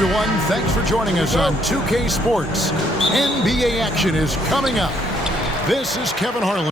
everyone. Thanks for joining us on 2K Sports. NBA action is coming up. This is Kevin Harlan.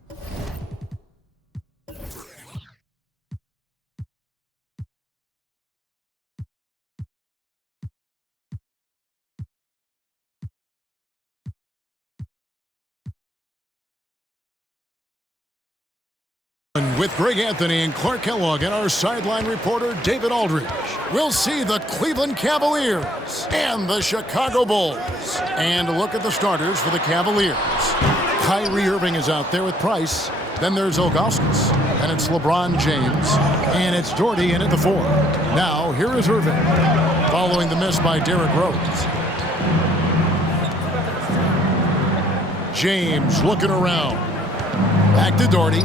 With Greg Anthony and Clark Kellogg and our sideline reporter, David Aldridge. We'll see the Cleveland Cavaliers and the Chicago Bulls. And look at the starters for the Cavaliers. Kyrie Irving is out there with Price. Then there's Ilgauskas. And it's LeBron James. And it's Doherty in at the 4. Now, here is Irving. Following the miss by Derrick Rose. James looking around. Back to Doherty.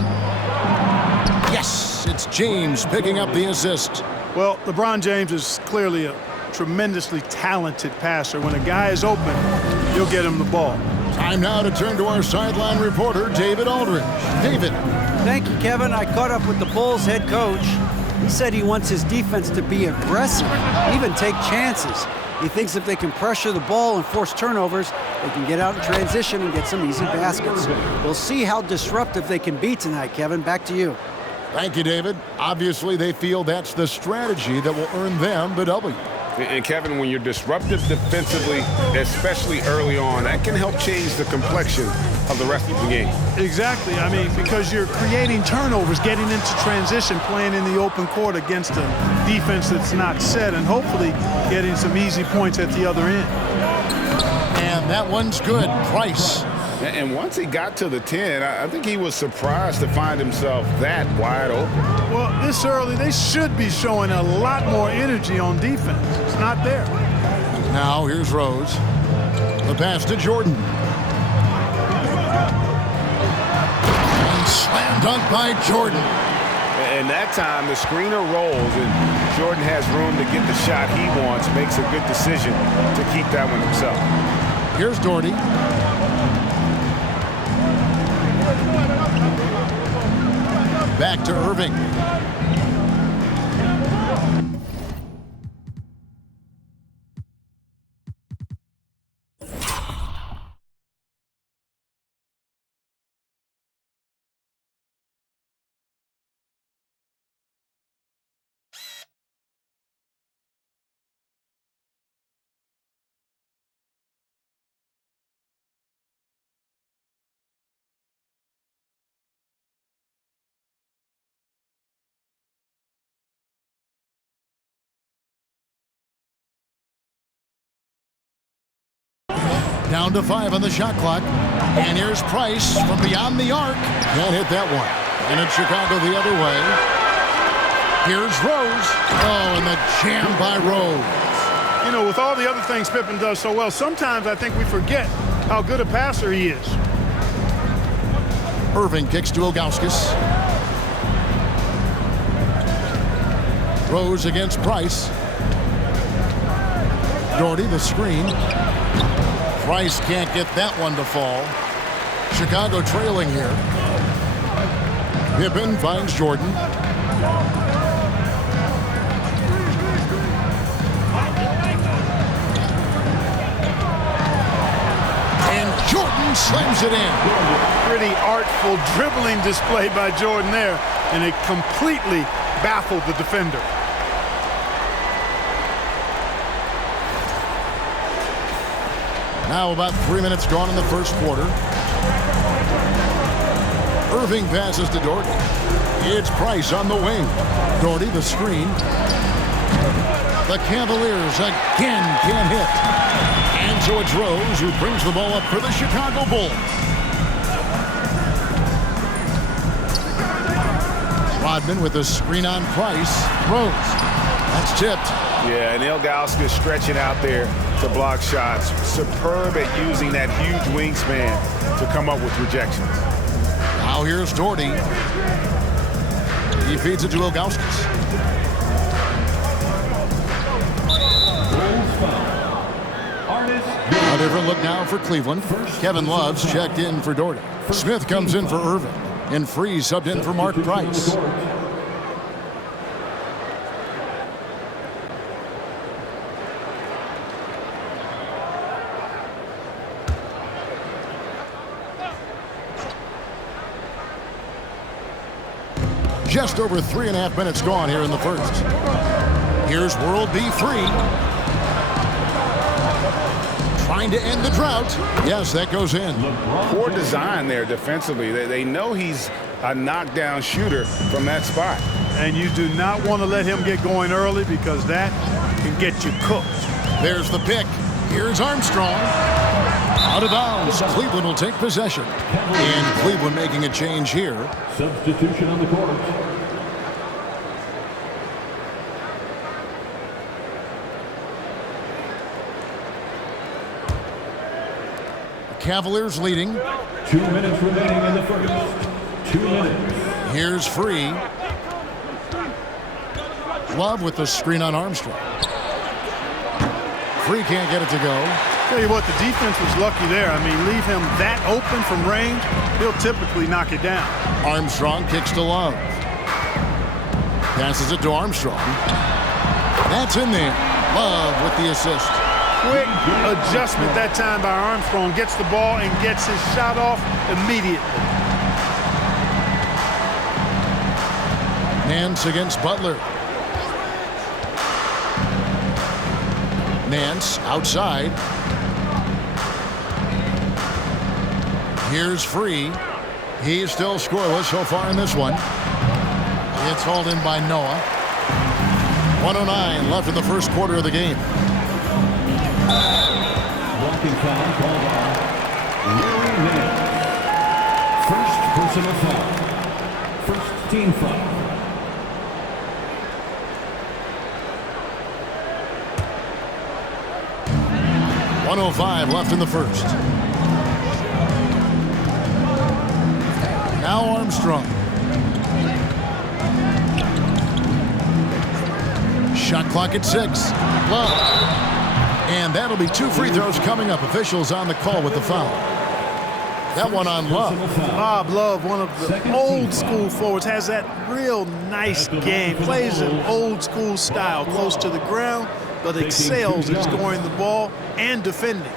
Yes, it's James picking up the assist. Well, LeBron James is clearly a tremendously talented passer. When a guy is open, you'll get him the ball. Time now to turn to our sideline reporter, David Aldridge. David. Thank you, Kevin. I caught up with the Bulls head coach. He said he wants his defense to be aggressive, even take chances. He thinks if they can pressure the ball and force turnovers, they can get out in transition and get some easy baskets. We'll see how disruptive they can be tonight, Kevin. Back to you. Thank you, David. Obviously, they feel that's the strategy that will earn them the W. And Kevin, when you're disruptive defensively, especially early on, that can help change the complexion of the rest of the game. Exactly. I mean, because you're creating turnovers, getting into transition, playing in the open court against a defense that's not set, and hopefully getting some easy points at the other end. And that one's good. Price. And once he got to the 10, I think he was surprised to find himself that wide open. Well, this early, they should be showing a lot more energy on defense. It's not there. Now, here's Rose. The pass to Jordan. And slam dunk by Jordan. And that time, the screener rolls, and Jordan has room to get the shot he wants, makes a good decision to keep that one himself. Here's Doherty. Back to Irving. Down to 5 on the shot clock. And here's Price from beyond the arc. Can't hit that one. And it's Chicago the other way. Here's Rose. Oh, and the jam by Rose. You know, with all the other things Pippen does so well, sometimes I think we forget how good a passer he is. Irving kicks to Ilgauskas. Rose against Price. Doherty the screen. Price can't get that one to fall. Chicago trailing here. Pippen finds Jordan. And Jordan slams it in. Pretty artful dribbling display by Jordan there, and it completely baffled the defender. Now about 3 minutes gone in the first quarter. Irving passes to Doherty. It's Price on the wing. Doherty the screen. The Cavaliers again can't hit. And so it's Rose who brings the ball up for the Chicago Bulls. Rodman with a screen on Price. Rose. That's tipped. Yeah, and Ilgauskas stretching out there to block shots. Superb at using that huge wingspan to come up with rejections. Now here's Doherty. He feeds it to Ilgauskas. A different look now for Cleveland. Kevin Love's checked in for Doherty. Smith comes in for Irving. And Freeze subbed in for Mark Price. Just over 3.5 minutes gone here in the first. Here's World B. Free. Trying to end the drought. Yes, that goes in. Poor design there defensively. They know he's a knockdown shooter from that spot. And you do not want to let him get going early because that can get you cooked. There's the pick. Here's Armstrong. Out of bounds. Cleveland will take possession. And Cleveland making a change here. Substitution on the court. Cavaliers leading. 2 minutes remaining in the first. 2 minutes. Here's Free. Love with the screen on Armstrong. Free can't get it to go. Tell you what, the defense was lucky there. I mean, leave him that open from range, he'll typically knock it down. Armstrong kicks to Love. Passes it to Armstrong. That's in there. Love with the assist. Quick adjustment that time by Armstrong. Gets the ball and gets his shot off immediately. Nance against Butler. Nance outside. Here's Free. He's still scoreless so far in this one. It's hauled in by Noah. 1:09 left in the first quarter of the game. Blocking foul called on Larry Nance. First personal foul. First team foul. .105 left in the first. Now Armstrong. Shot clock at 6. Love. And that'll be 2 free throws coming up. Officials on the call with the foul. That one on Love. Bob Love, one of the old school forwards, has that real nice game. Plays an old school style, close to the ground, but excels at scoring the ball and defending.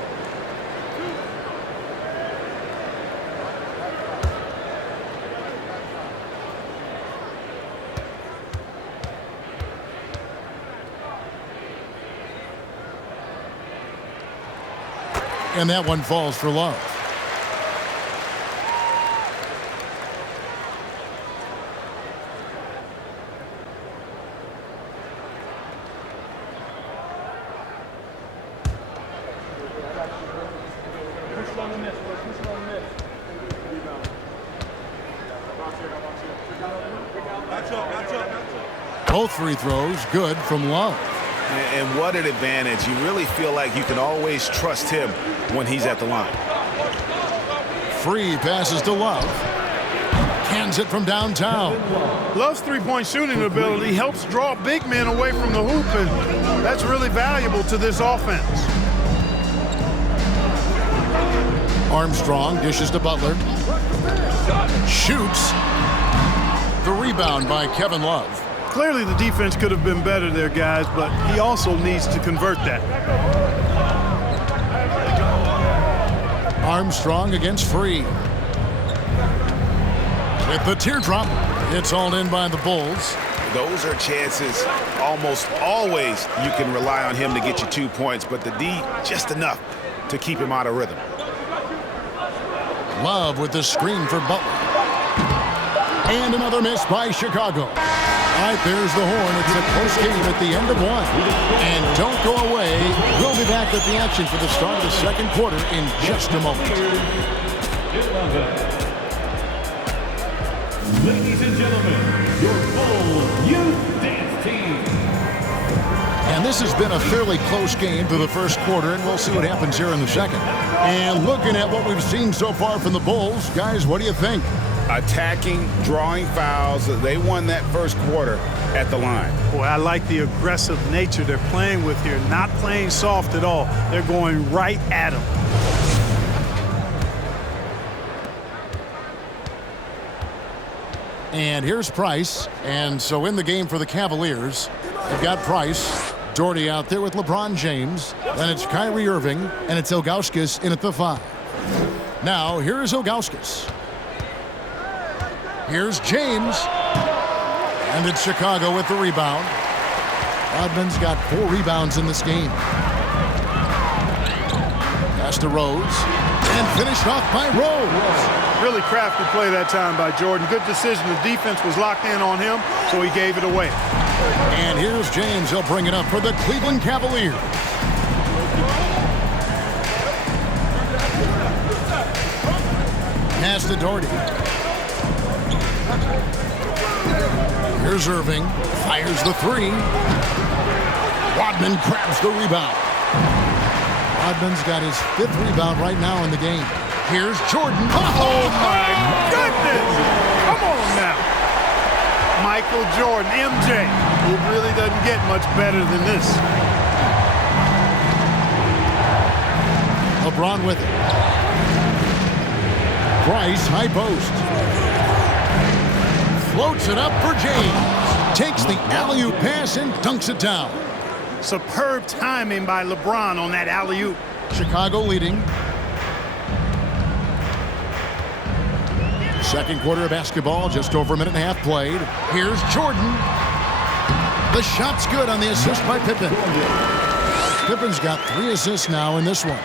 And that one falls for Love. Both free throws good from Love. And what an advantage. You really feel like you can always trust him when he's at the line. Free passes to Love. Cans it from downtown. Love's three-point shooting ability helps draw big men away from the hoop, and that's really valuable to this offense. Armstrong dishes to Butler. Shoots. The rebound by Kevin Love. Clearly the defense could have been better there, guys, but he also needs to convert that. Armstrong against Free. With the teardrop, it's all in by the Bulls. Those are chances almost always you can rely on him to get you 2 points, but the D just enough to keep him out of rhythm. Love with the screen for Butler. And another miss by Chicago. All right, there's the horn. It's a close game at the end of one. And don't go away. We'll be back with the action for the start of the second quarter in just a moment. Ladies and gentlemen, your full youth dance team. And this has been a fairly close game through the first quarter, and we'll see what happens here in the second. And looking at what we've seen so far from the Bulls, guys, what do you think? Attacking, drawing fouls. They won that first quarter at the line. Boy, I like the aggressive nature they're playing with here. Not playing soft at all. They're going right at them. And here's Price. And so in the game for the Cavaliers, they've got Price, Doherty out there with LeBron James. Then it's Kyrie Irving, and it's Ilgauskas in at the 5. Now, here is Ilgauskas. Here's James. And it's Chicago with the rebound. Rodman's got 4 rebounds in this game. Pass to Rose. And finished off by Rose. Really crafty play that time by Jordan. Good decision. The defense was locked in on him, so he gave it away. And here's James. He'll bring it up for the Cleveland Cavaliers. Pass to Doherty. Here's Irving. Fires the 3. Rodman grabs the rebound. Rodman's got his 5th rebound right now in the game. Here's Jordan. Oh, my goodness! Come on now. Michael Jordan, MJ. It really doesn't get much better than this. LeBron with it. Price, high post. Floats it up for James. Takes the alley-oop pass and dunks it down. Superb timing by LeBron on that alley-oop. Chicago leading. Second quarter of basketball, just over a minute and a half played. Here's Jordan. The shot's good on the assist by Pippen. Pippen's got 3 assists now in this one.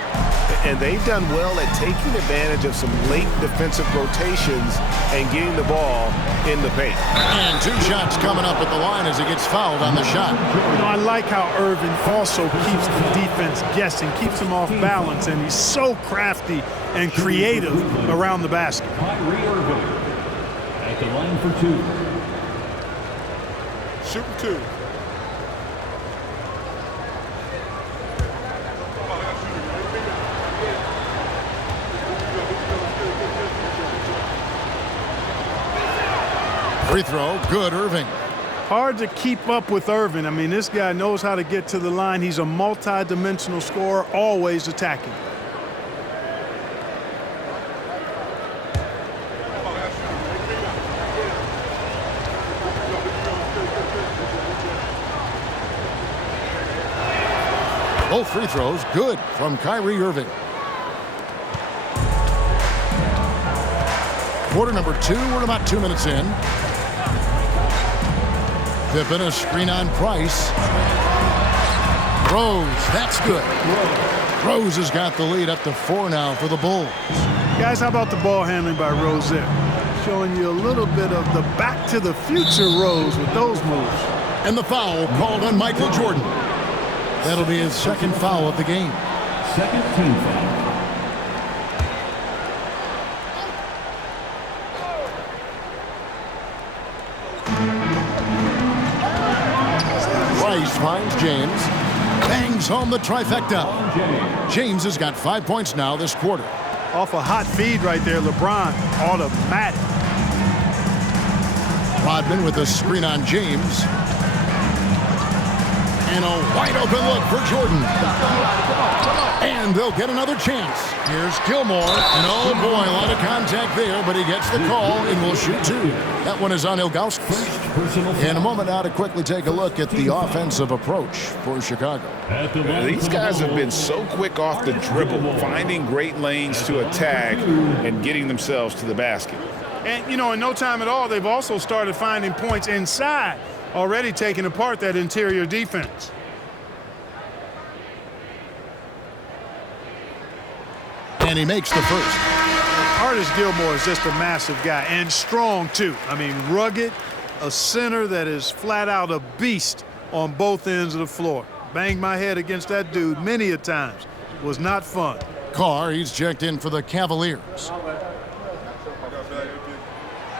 And they've done well at taking advantage of some late defensive rotations and getting the ball in the paint. And 2 shots coming up at the line as he gets fouled on the shot. I like how Irving also keeps the defense guessing, keeps them off balance, and he's so crafty and creative around the basket. Kyrie Irving at the line for 2. Shooting 2. Free throw, good, Irving. Hard to keep up with Irving. I mean, this guy knows how to get to the line. He's a multi-dimensional scorer, always attacking. Both free throws, good from Kyrie Irving. Quarter number 2, we're about 2 minutes in. Pippen, a screen on Price. Rose, that's good. Rose has got the lead up to 4 now for the Bulls. Guys, how about the ball handling by Rose there? Showing you a little bit of the back to the future Rose with those moves. And the foul called on Michael Jordan. That'll be his 2nd foul of the game. Second team foul. Price finds James. Bangs home the trifecta. James has got 5 points now this quarter. Off a hot feed right there, LeBron. Automatic. Rodman with a screen on James. And a wide open look for Jordan. And they'll get another chance. Here's Gilmore. And oh boy, a lot of contact there, but he gets the call and will shoot 2. That one is on Ilgauskas. In a moment now to quickly take a look at the offensive approach for Chicago. These guys have been so quick off the dribble, finding great lanes to attack and getting themselves to the basket. And, you know, in no time at all, they've also started finding points inside, already taking apart that interior defense. And he makes the first. Artis Gilmore is just a massive guy and strong, too. I mean, rugged, a center that is flat out a beast on both ends of the floor. Banged my head against that dude many a times. It was not fun. Carr, he's checked in for the Cavaliers.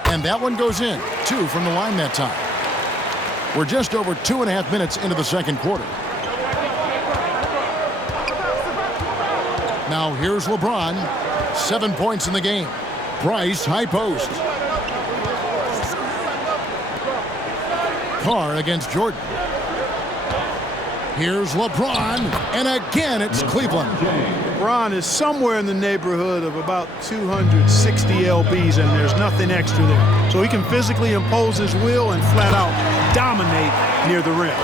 And that one goes in. 2 from the line that time. We're just over 2.5 minutes into the second quarter. Now here's LeBron. 7 points in the game. Price, high post. Carr against Jordan. Here's LeBron. And again, it's Cleveland. LeBron is somewhere in the neighborhood of about 260 lbs, and there's nothing extra there. So he can physically impose his will and flat out dominate near the rim.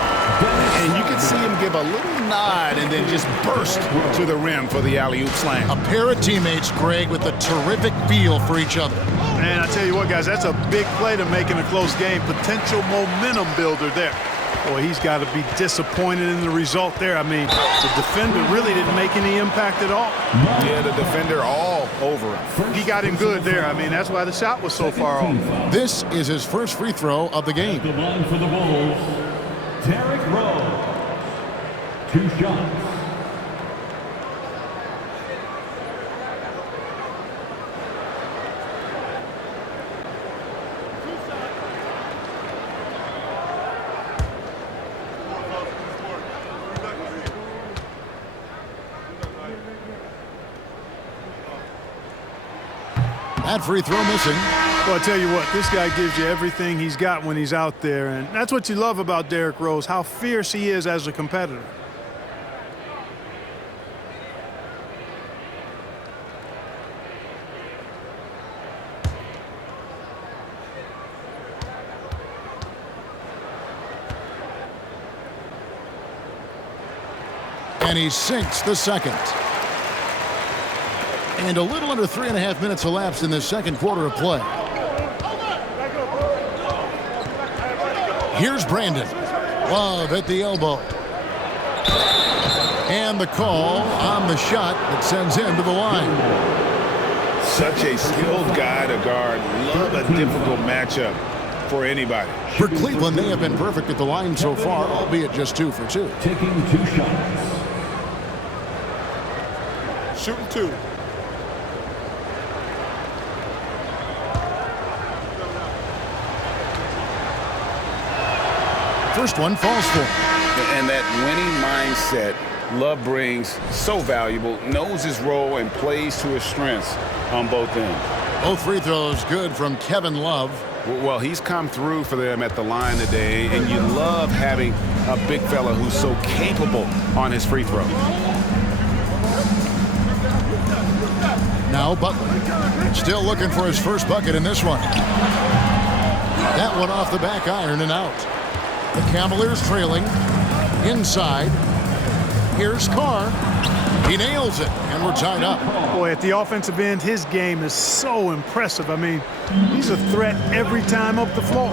And you can see him give a little nod and then just burst to the rim for the alley-oop slam. A pair of teammates, Greg, with a terrific feel for each other. And I tell you what, guys, that's a big play to make in a close game. Potential momentum builder there. Boy, he's got to be disappointed in the result there. I mean, the defender really didn't make any impact at all. Yeah, the defender all over him. He got him good there. I mean, that's why the shot was so far off. This is his first free throw of the game. The line for the Bulls, Derrick Rose. 2 shots. That free throw missing. Well, I tell you what, this guy gives you everything he's got when he's out there, and that's what you love about Derrick Rose, how fierce he is as a competitor. And he sinks the second. And a little under 3.5 minutes elapsed in this second quarter of play. Here's Brandon. Love at the elbow. And the call on the shot that sends him to the line. Such a skilled guy to guard. Love a difficult matchup for anybody. For Cleveland, they have been perfect at the line so far, albeit just 2 for 2. Taking 2 shots. Shooting 2. First one falls for him. And that winning mindset Love brings, so valuable, knows his role and plays to his strengths on both ends. Both free throws good from Kevin Love. Well, he's come through for them at the line today, and you love having a big fella who's so capable on his free throw. Now Butler, still looking for his first bucket in this one. That one off the back iron and out. The Cavaliers trailing. Inside. Here's Carr. He nails it, and we're tied up. Boy, at the offensive end, his game is so impressive. I mean, he's a threat every time up the floor.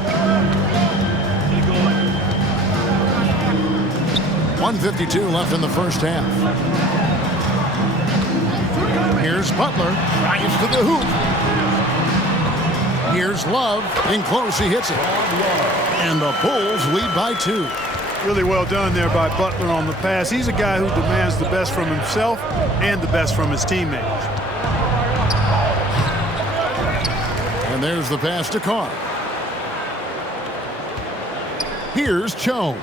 1:52 left in the first half. Here's Butler. Drives to the hoop. Here's Love. In close, he hits it. And the Bulls lead by 2. Really well done there by Butler on the pass. He's a guy who demands the best from himself and the best from his teammates. And there's the pass to Carr. Here's Jones.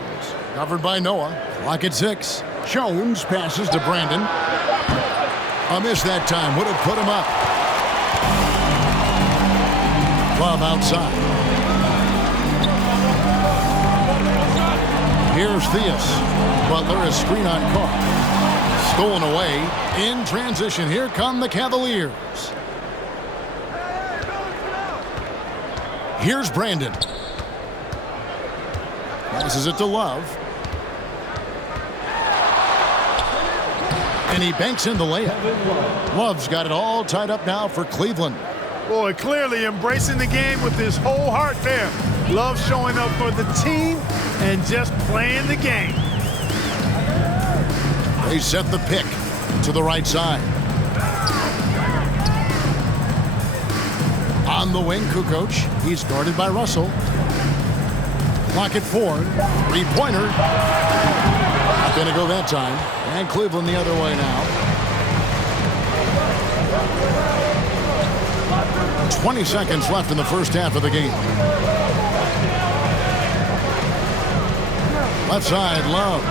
Covered by Noah. Clock at 6. Jones passes to Brandon. A miss that time. Would have put him up. Love outside. Here's Theus. Butler is screen on Carr. Stolen away. In transition. Here come the Cavaliers. Here's Brandon. Passes it to Love. And he banks in the layup. Love's got it all tied up now for Cleveland. Boy, clearly embracing the game with his whole heart there. Love showing up for the team and just playing the game. They set the pick to the right side. On the wing, Kukoc. He's guarded by Russell. Clock at 4. Three-pointer. Not going to go that time. And Cleveland the other way now. 20 seconds left in the first half of the game. Left side, Love.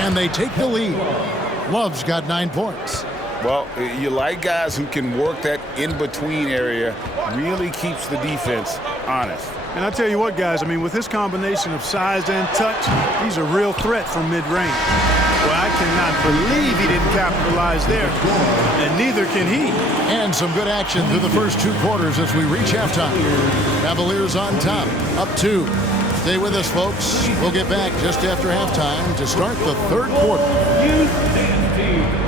And they take the lead. Love's got 9 points. Well, you like guys who can work that in-between area, really keeps the defense honest. And I tell you what, guys, I mean, with his combination of size and touch, he's a real threat from mid-range. Well, I cannot believe he didn't capitalize there, and neither can he. And some good action through the first 2 quarters as we reach halftime. Cavaliers on top, up 2. Stay with us, folks. We'll get back just after halftime to start the third quarter. Youth Dance Team.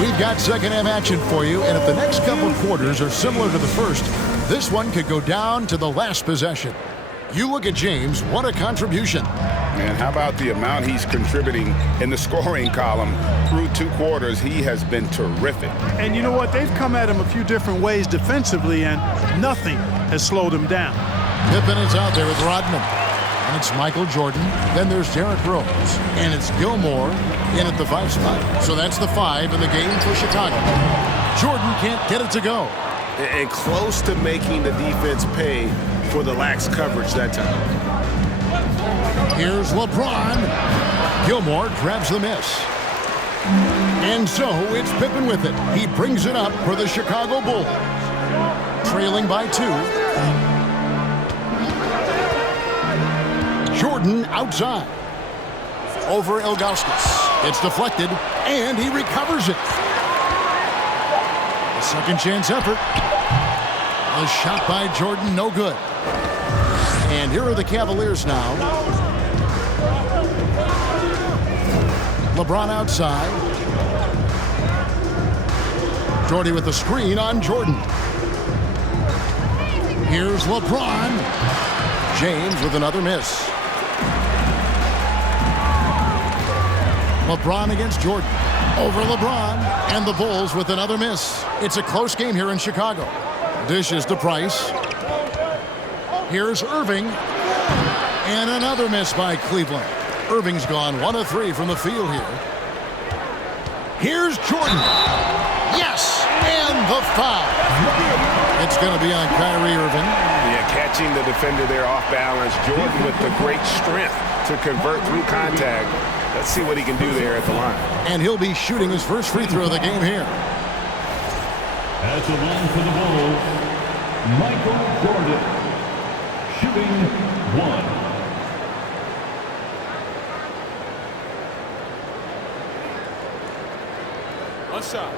We've got second half action for you, and if the next couple quarters are similar to the first, this one could go down to the last possession. You look at James, what a contribution. Man, how about the amount he's contributing in the scoring column through 2 quarters? He has been terrific. And you know what? They've come at him a few different ways defensively, and nothing has slowed him down. Pippen is out there with Rodman. And it's Michael Jordan. Then there's Derrick Rose. And it's Gilmore in at the 5 spot. So that's the 5 in the game for Chicago. Jordan can't get it to go. And close to making the defense pay for the lax coverage that time. Here's LeBron. Gilmore grabs the miss. And so it's Pippen with it. He brings it up for the Chicago Bulls. Trailing by 2. Jordan outside. Over Ilgauskas. It's deflected, and he recovers it. A second chance effort. A shot by Jordan, no good. And here are the Cavaliers now. LeBron outside. Jordy with the screen on Jordan. Here's LeBron. James with another miss. LeBron against Jordan. Over LeBron. And the Bulls with another miss. It's a close game here in Chicago. Dishes to Price. Here's Irving. And another miss by Cleveland. Irving's gone 1 of 3 from the field here. Here's Jordan. Yes! And the foul. It's going to be on Kyrie Irving. Yeah, catching the defender there off balance. Jordan with the great strength to convert through contact. Let's see what he can do there at the line. And he'll be shooting his first free throw of the game here. At the line for the Bulls, Michael Jordan, shooting 1. One shot.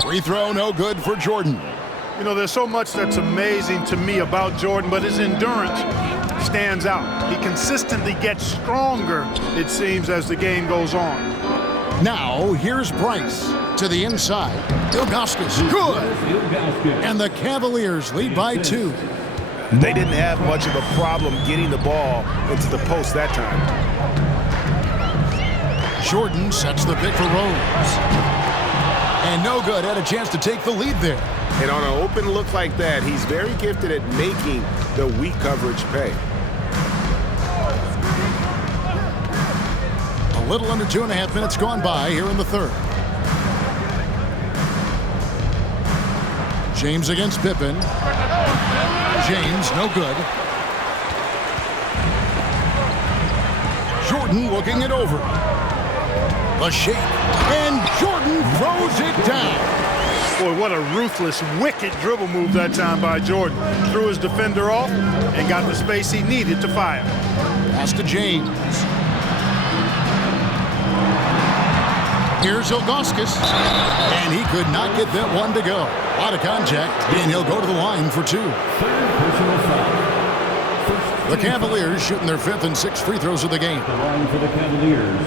Free throw, no good for Jordan. You know, there's so much that's amazing to me about Jordan, but his endurance stands out. He consistently gets stronger, it seems, as the game goes on. Now, here's Bryce to the inside. Ilgauskas, good! And the Cavaliers lead by 2. They didn't have much of a problem getting the ball into the post that time. Jordan sets the pick for Rose. And no good, had a chance to take the lead there. And on an open look like that, he's very gifted at making the weak coverage pay. A little under 2.5 minutes gone by here in the third. James against Pippen. James, no good. Jordan looking it over. The shake, and Jordan throws it down. Boy, what a ruthless, wicked dribble move that time by Jordan. Threw his defender off and got the space he needed to fire. Pass to James. Here's Ilgauskas, and he could not get that one to go. Out of contact, and he'll go to the line for 2. The Cavaliers shooting their 5th and 6th free throws of the game. The line for the Cavaliers,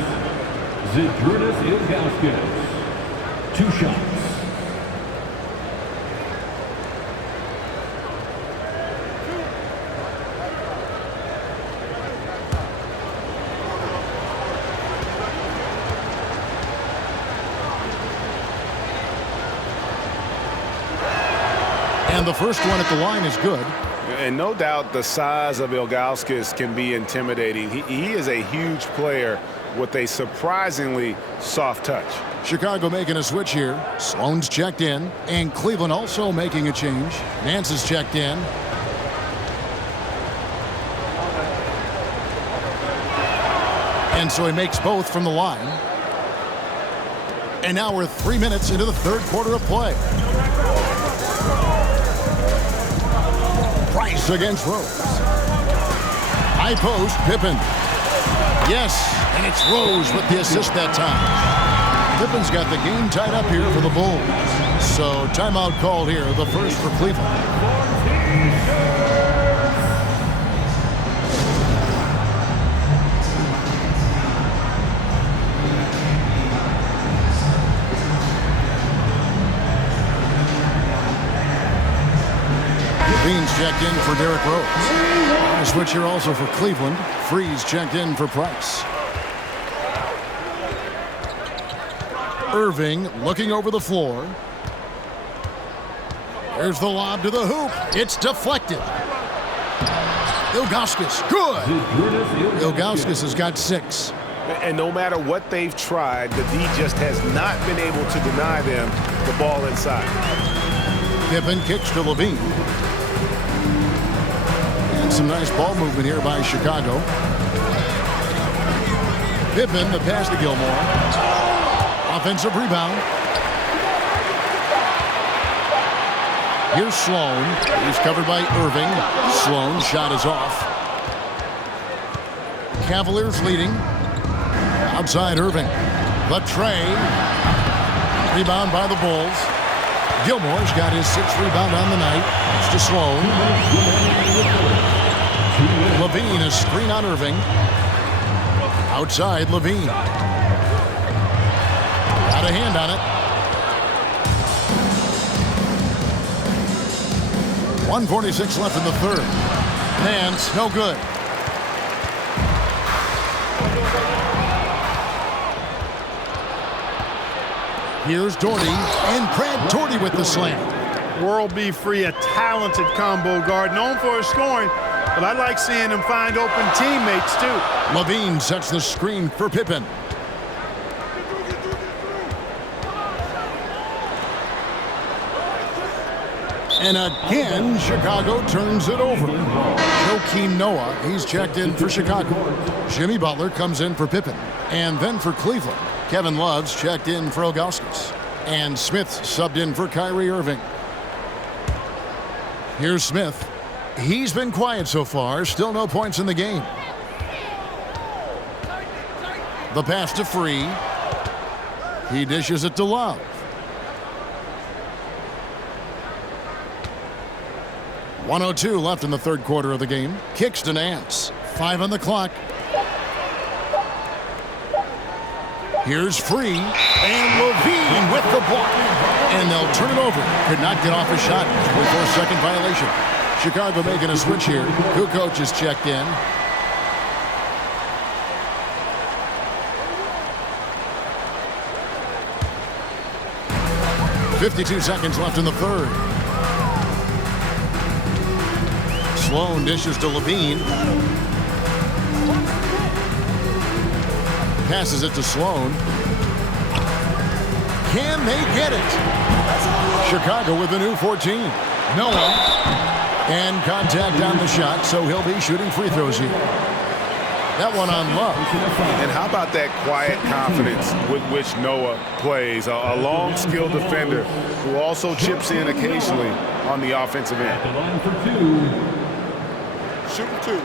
Zydrunas Ilgauskas, 2 shots. And the first one at the line is good. And no doubt the size of Ilgauskas can be intimidating. He is a huge player with a surprisingly soft touch. Chicago making a switch here. Sloan's checked in. And Cleveland also making a change. Nance is checked in. And so he makes both from the line. And now we're 3 minutes into the third quarter of play. Price against Rose. High post, Pippen. Yes, and it's Rose with the assist that time. Pippen's got the game tied up here for the Bulls. So timeout called here, the first for Cleveland. Levine's checked in for Derrick Rose. A switch here also for Cleveland. Freeze checked in for Price. Irving looking over the floor. There's the lob to the hoop. It's deflected. Ilgauskas, good. Ilgauskas has got 6. And no matter what they've tried, the D just has not been able to deny them the ball inside. Pippen kicks to Levine. And some nice ball movement here by Chicago. Pippen, the pass to Gilmore. Offensive rebound. Here's Sloan. He's covered by Irving. Sloan's shot is off. Cavaliers leading. Outside Irving. The tray. Rebound by the Bulls. Gilmore's got his 6th rebound on the night. It's to Sloan. Levine, a screen on Irving. Outside Levine. Got a hand on it. 1:46 left in the third. Nance, no good. Here's Doherty, and Brad Doherty with the slam. World B. Free, a talented combo guard, known for his scoring, but I like seeing him find open teammates, too. Levine sets the screen for Pippen. And again, Chicago turns it over. Joakim Noah, he's checked in for Chicago. Jimmy Butler comes in for Pippen. And then for Cleveland, Kevin Love's checked in for Ilgauskas. And Smith subbed in for Kyrie Irving. Here's Smith. He's been quiet so far. Still no points in the game. The pass to Free. He dishes it to Love. .102 left in the third quarter of the game. Kicks to Nance. 5 on the clock. Here's Free. And Levine with the block. And they'll turn it over. Could not get off a shot. 24-second violation. Chicago making a switch here. Kukoc is checked in. .52 seconds left in the third. Sloan dishes to Levine. Passes it to Sloan. Can they get it? Chicago with a new 14. Noah. And contact on the shot, so he'll be shooting free throws here. That one on Love. And how about that quiet confidence with which Noah plays? A long, skilled defender who also chips in occasionally on the offensive end. The line for 2. Shooting 2.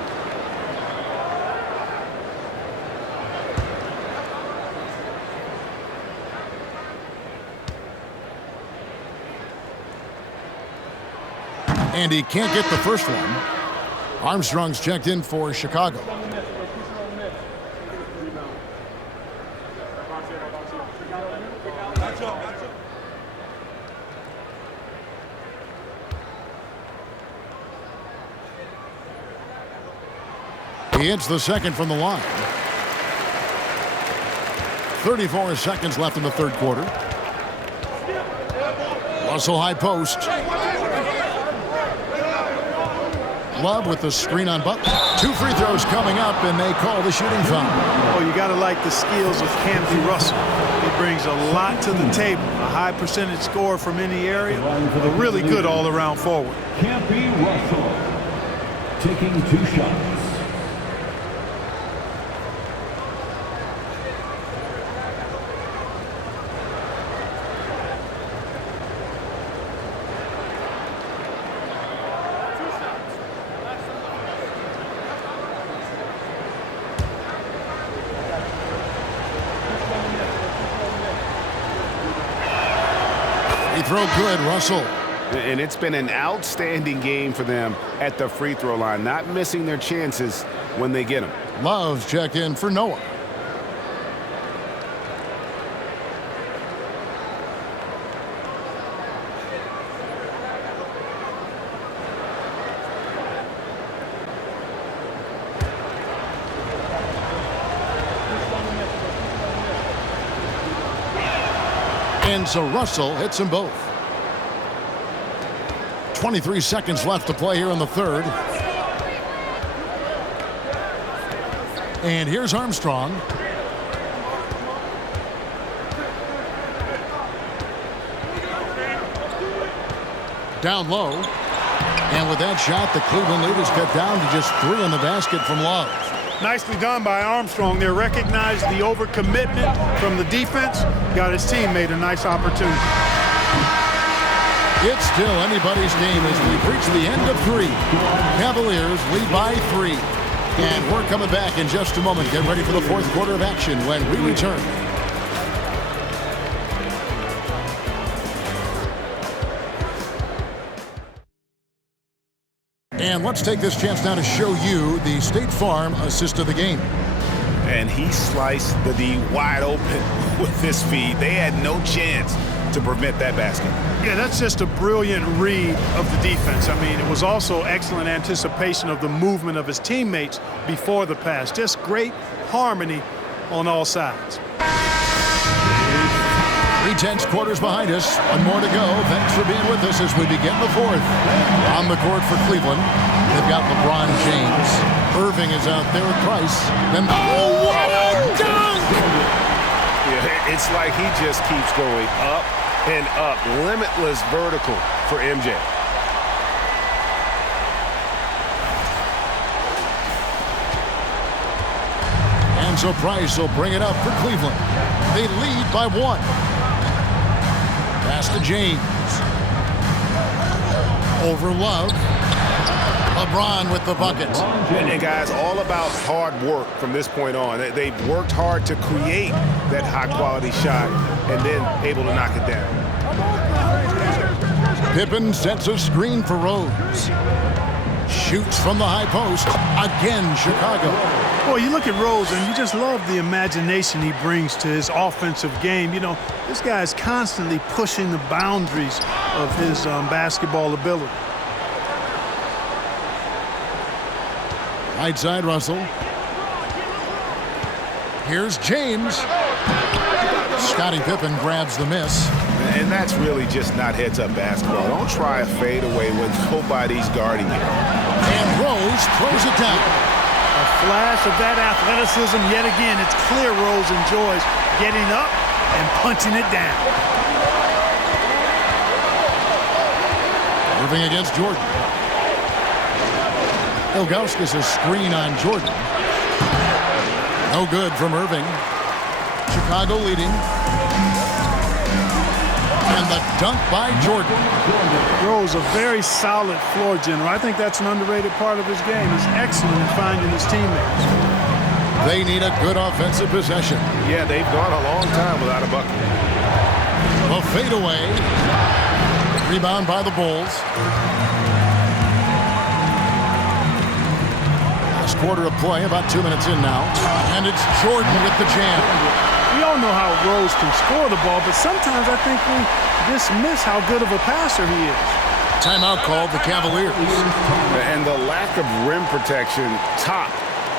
And he can't get the first one. Armstrong's checked in for Chicago. He hits the second from the line. 34 seconds left in the third quarter. Russell high post. Love with the screen on Butler. 2 free throws coming up, and they call the shooting foul. Oh, you got to like the skills of Campbell Russell. He brings a lot to the table. A high percentage scorer from any area. A really good all-around forward. Campbell Russell taking 2 shots. Throw good, Russell. And it's been an outstanding game for them at the free throw line, not missing their chances when they get them. Love's checked in for Noah. And so Russell hits them both. 23 seconds left to play here in the third. And here's Armstrong. Down low. And with that shot, the Cleveland lead is cut down to just 3 in the basket from Love. Nicely done by Armstrong there. Recognized the overcommitment from the defense. Got his teammate a nice opportunity. It's still anybody's game as we've reached the end of 3. Cavaliers lead by 3. And we're coming back in just a moment. Get ready for the fourth quarter of action when we return. And let's take this chance now to show you the State Farm assist of the game. And he sliced the D wide open with this feed. They had no chance to prevent that basket. Yeah, that's just a brilliant read of the defense. I mean, it was also excellent anticipation of the movement of his teammates before the pass. Just great harmony on all sides. 3/10 quarters behind us. One more to go. Thanks for being with us as we begin the fourth. On the court for Cleveland, they've got LeBron James. Irving is out there with Price. Then, oh, what a dunk! Yeah, it's like he just keeps going up and up. Limitless vertical for MJ. And so Price will bring it up for Cleveland. They lead by 1. Pass to James. Over Love. LeBron with the bucket. And guys, all about hard work from this point on. They've worked hard to create that high-quality shot and then able to knock it down. Pippen sets a screen for Rose. Shoots from the high post. Again, Chicago. Boy, you look at Rose, and you just love the imagination he brings to his offensive game. You know, this guy is constantly pushing the boundaries of his basketball ability. Right side, Russell. Here's James. Scottie Pippen grabs the miss. And that's really just not heads-up basketball. Don't try a fadeaway when nobody's guarding you. And Rose throws it down. A flash of that athleticism yet again. It's clear Rose enjoys getting up and punching it down. Moving against Jordan. Ilgauskas a screen on Jordan. No good from Irving. Chicago leading. And the dunk by Jordan. Rose, a very solid floor general. I think that's an underrated part of his game. He's excellent in finding his teammates. They need a good offensive possession. Yeah, they've gone a long time without a bucket. A fadeaway. Rebound by the Bulls. Last quarter of play, about 2 minutes in now. And it's Jordan with the jam. We all know how Rose can score the ball, but sometimes I think we dismiss how good of a passer he is. Timeout called the Cavaliers. And the lack of rim protection, top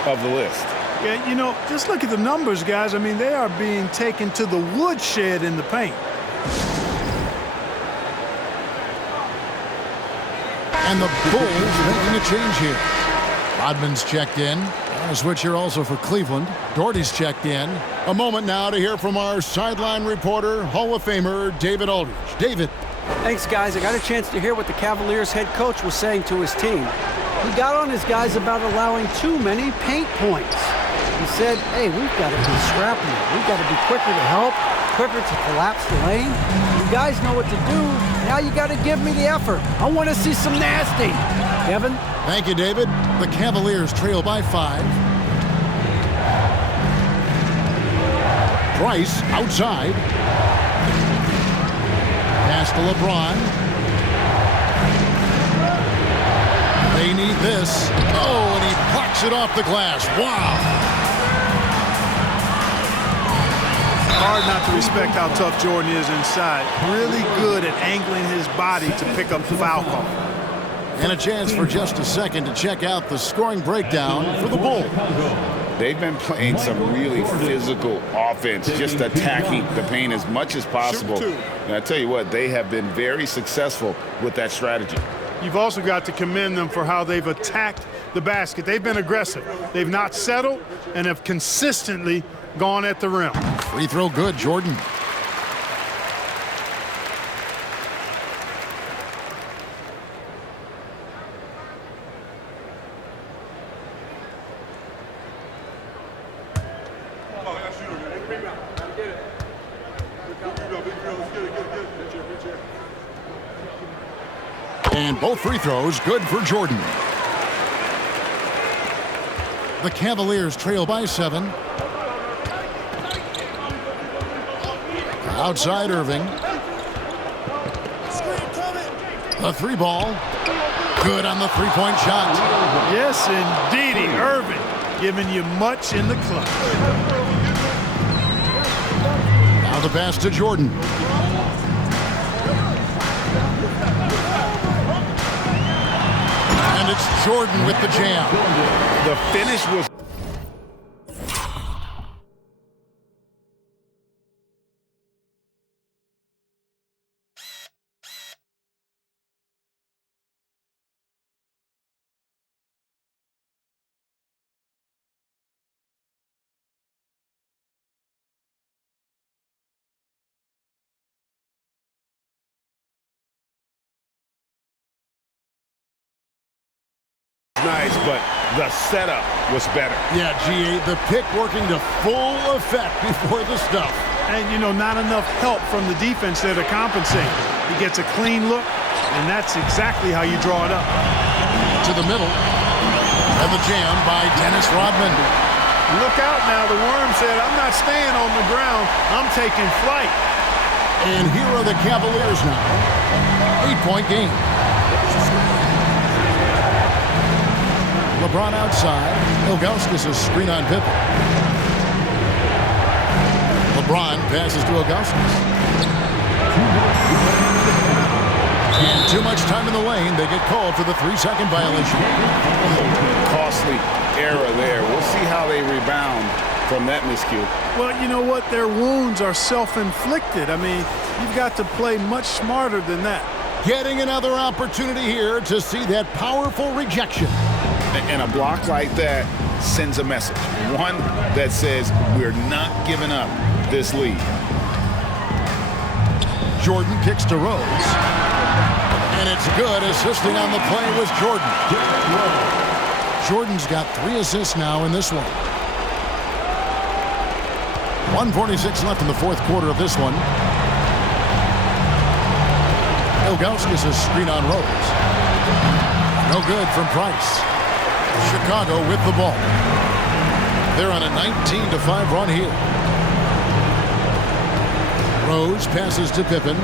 of the list. Yeah, you know, just look at the numbers, guys. I mean, they are being taken to the woodshed in the paint. And the Bulls making a change here. Rodman's checked in. A switch here also for Cleveland. Doherty's checked in. A moment now to hear from our sideline reporter, Hall of Famer David Aldridge. David. Thanks, guys. I got a chance to hear what the Cavaliers head coach was saying to his team. He got on his guys about allowing too many paint points. He said, hey, we've got to be scrappy. We've got to be quicker to help, quicker to collapse the lane. You guys know what to do. Now you got to give me the effort. I want to see some nasty. Kevin? Thank you, David. The Cavaliers trail by 5. Price outside. Pass to LeBron. They need this. Oh, and he plucks it off the glass. Wow. Hard not to respect how tough Jordan is inside. Really good at angling his body to pick up the foul call. And a chance for just a second to check out the scoring breakdown for the Bulls. They've been playing some really physical offense, just attacking the paint as much as possible. And I tell you what, they have been very successful with that strategy. You've also got to commend them for how they've attacked the basket. They've been aggressive. They've not settled and have consistently gone at the rim. Free throw good, Jordan. And both free throws good for Jordan. The Cavaliers trail by 7. Outside Irving. The 3 ball. Good on the 3-point shot. Yes, indeedy. Irving giving you much in the clutch. Now the pass to Jordan. And it's Jordan with the jam. The finish was... nice, but the setup was better. Yeah, G.A., the pick working to full effect before the stuff. And, you know, not enough help from the defense there to compensate. He gets a clean look, and that's exactly how you draw it up. To the middle. And the jam by Dennis Rodman. Look out now. The Worm said, I'm not staying on the ground. I'm taking flight. And here are the Cavaliers now. 8-point game. LeBron outside. Ilgauskas' screen on Pippen. LeBron passes to Ilgauskas. And too much time in the lane. They get called for the 3-second violation. Costly error there. We'll see how they rebound from that miscue. Well, you know what? Their wounds are self-inflicted. I mean, you've got to play much smarter than that. Getting another opportunity here to see that powerful rejection. And a block like that sends a message. One that says we're not giving up this lead. Jordan kicks to Rose. And it's good. Assisting on the play was Jordan. Jordan's got 3 assists now in this one. 1:46 left in the 4th quarter of this one. Ilgauskas' screen on Rose. No good from Price. Chicago with the ball. They're on a 19-5 run here. Rose passes to Pippen.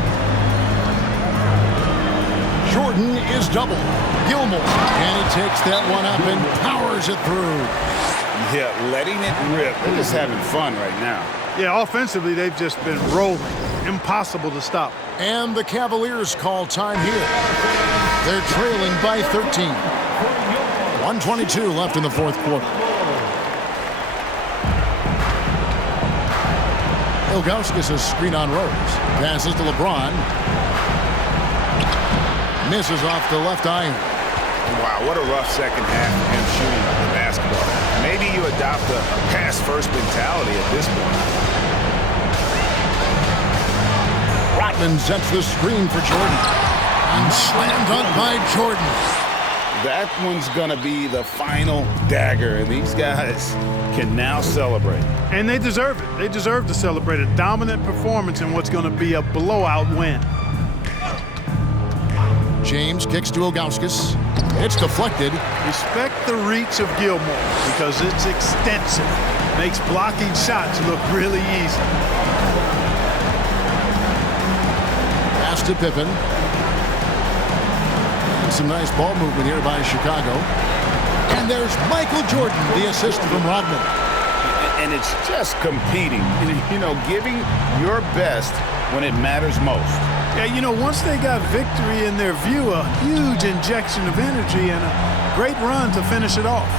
Jordan is double. Gilmore. And he takes that one up and powers it through. Yeah, letting it rip. They're just having fun right now. Yeah, offensively, they've just been rolling. Impossible to stop. And the Cavaliers call time here. They're trailing by 13. 1:22 left in the 4th quarter. Ilgauskas' screen on Rose. Passes to LeBron. Misses off the left iron. Wow, what a rough second half of him shooting the basketball. Maybe you adopt a pass-first mentality at this point. Rodman sets the screen for Jordan. And slam dunk by Jordan. That one's going to be the final dagger, and these guys can now celebrate. And they deserve it. They deserve to celebrate a dominant performance in what's going to be a blowout win. James kicks to Ilgauskas. It's deflected. Respect the reach of Gilmore because it's extensive. Makes blocking shots look really easy. Pass to Pippen. And some nice ball movement here by Chicago. And there's Michael Jordan, the assist from Rodman. And it's just competing, you know, giving your best when it matters most. Yeah, you know, once they got victory in their view, a huge injection of energy and a great run to finish it off.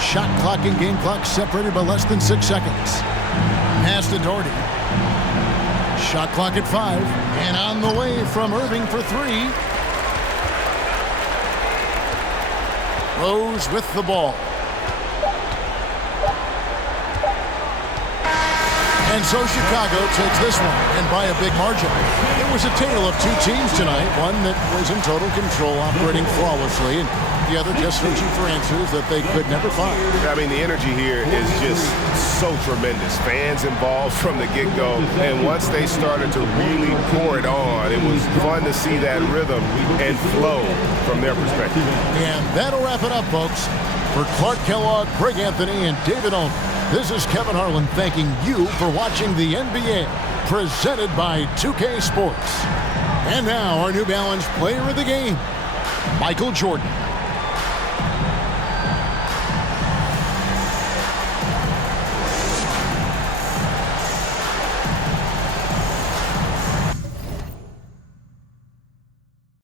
Shot clock and game clock separated by less than 6 seconds. Pass to Doherty. Shot clock at 5. And on the way from Irving for 3. Rose with the ball. And so Chicago takes this one, and by a big margin. It was a tale of two teams tonight, one that was in total control, operating flawlessly, and the other just searching for answers that they could never find. I mean, the energy here is just so tremendous. Fans involved from the get-go, and once they started to really pour it on, it was fun to see that rhythm and flow from their perspective. And that'll wrap it up, folks. For Clark Kellogg, Greg Anthony, and David Aldridge, this is Kevin Harlan thanking you for watching the NBA, presented by 2K Sports. And now, our New Balance player of the game, Michael Jordan.